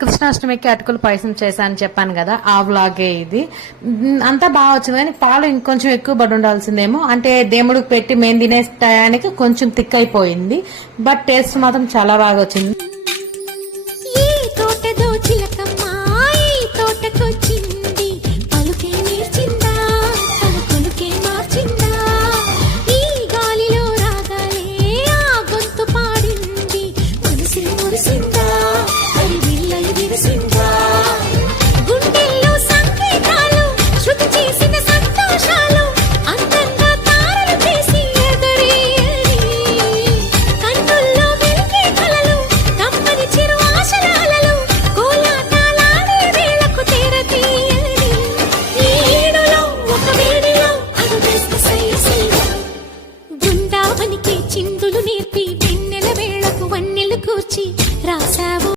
కృష్ణాష్టమికి అటుకులు పాయసం చేశాను చెప్పాను కదా, ఆ వ్లాగే ఇది. అంతా బాగా వచ్చింది కానీ పాలు ఇంకొంచెం ఎక్కువ పడి ఉండాల్సిందేమో, అంటే దేవుడికి పెట్టి మేము తినే టయానికి కొంచెం థిక్ అయిపోయింది. బట్ టేస్ట్ మాత్రం చాలా బాగా వచ్చింది.